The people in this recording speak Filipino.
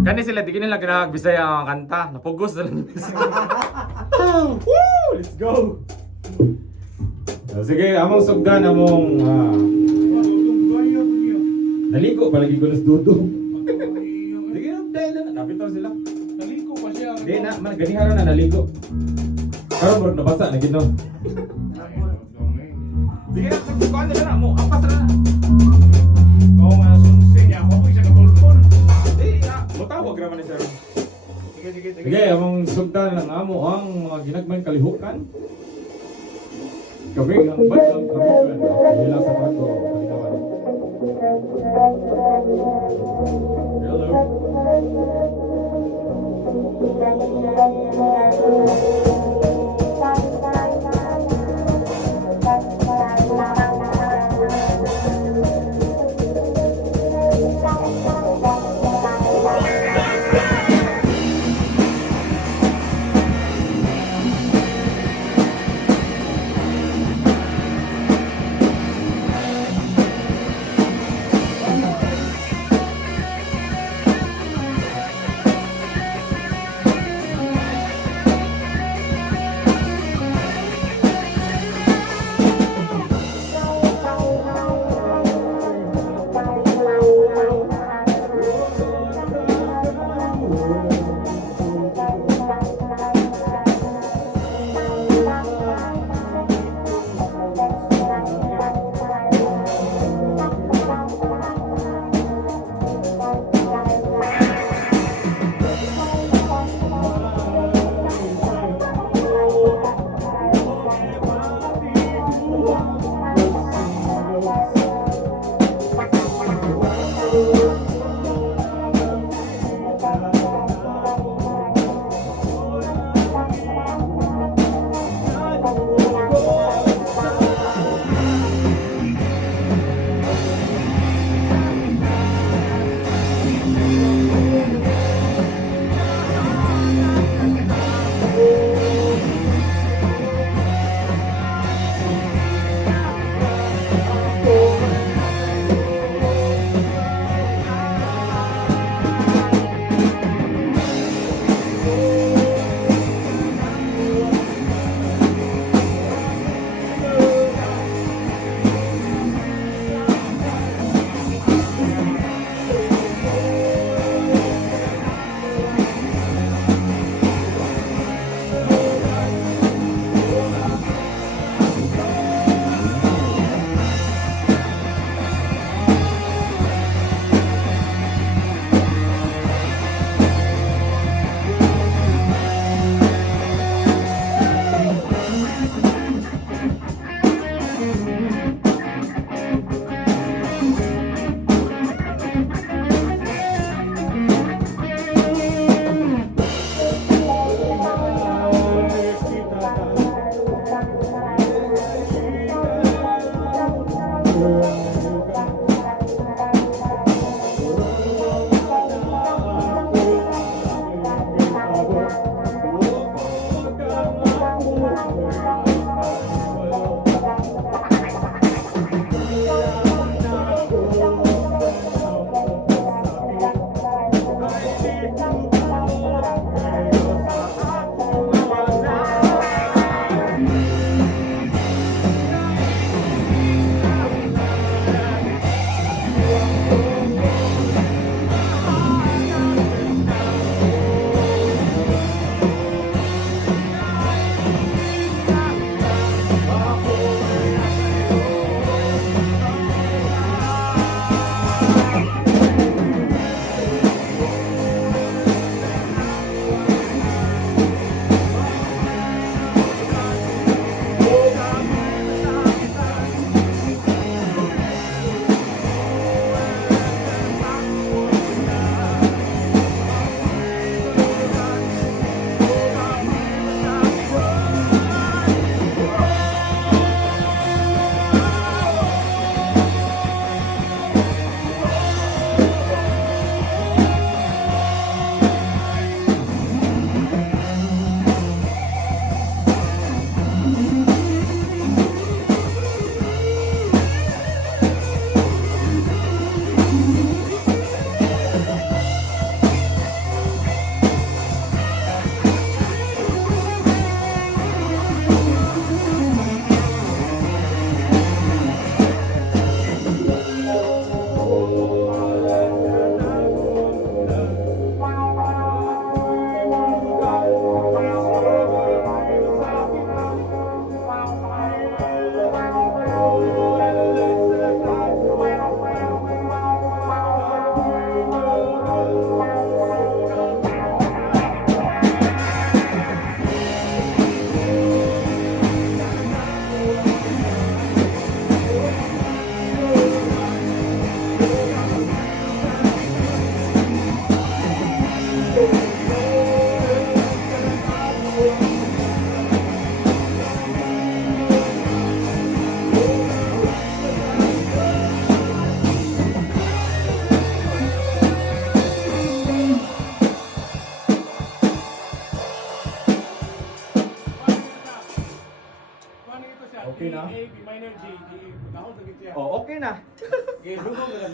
Kani sila, di nila kinahag Bisaya ang kanta. Napugos na lang. Woo! Let's go! Sige, among sugdan, among... naligo, palagi ko nas dudong. Sige na, dahil na, napitaw sila. Naligo pa siya. Hindi na, man, ganiharo na naligo. Karon bro, nabasa na ginaw. Sige na, sugdan nila na mo, ampas na. Oo nga, sunsi niya ako. Isa ka tulpon. Hindi, mutawag naman ni sir. Sige. Sige, among sugdan ng amo ang mga ginagman kalihukan. Kami ang batang kabukan. Hila sa bago, kalinawan. Hello. siya. Okay na? A, B minor, G, D, pagkahon na siya. Oh, okay na. Okay, dugong na lang.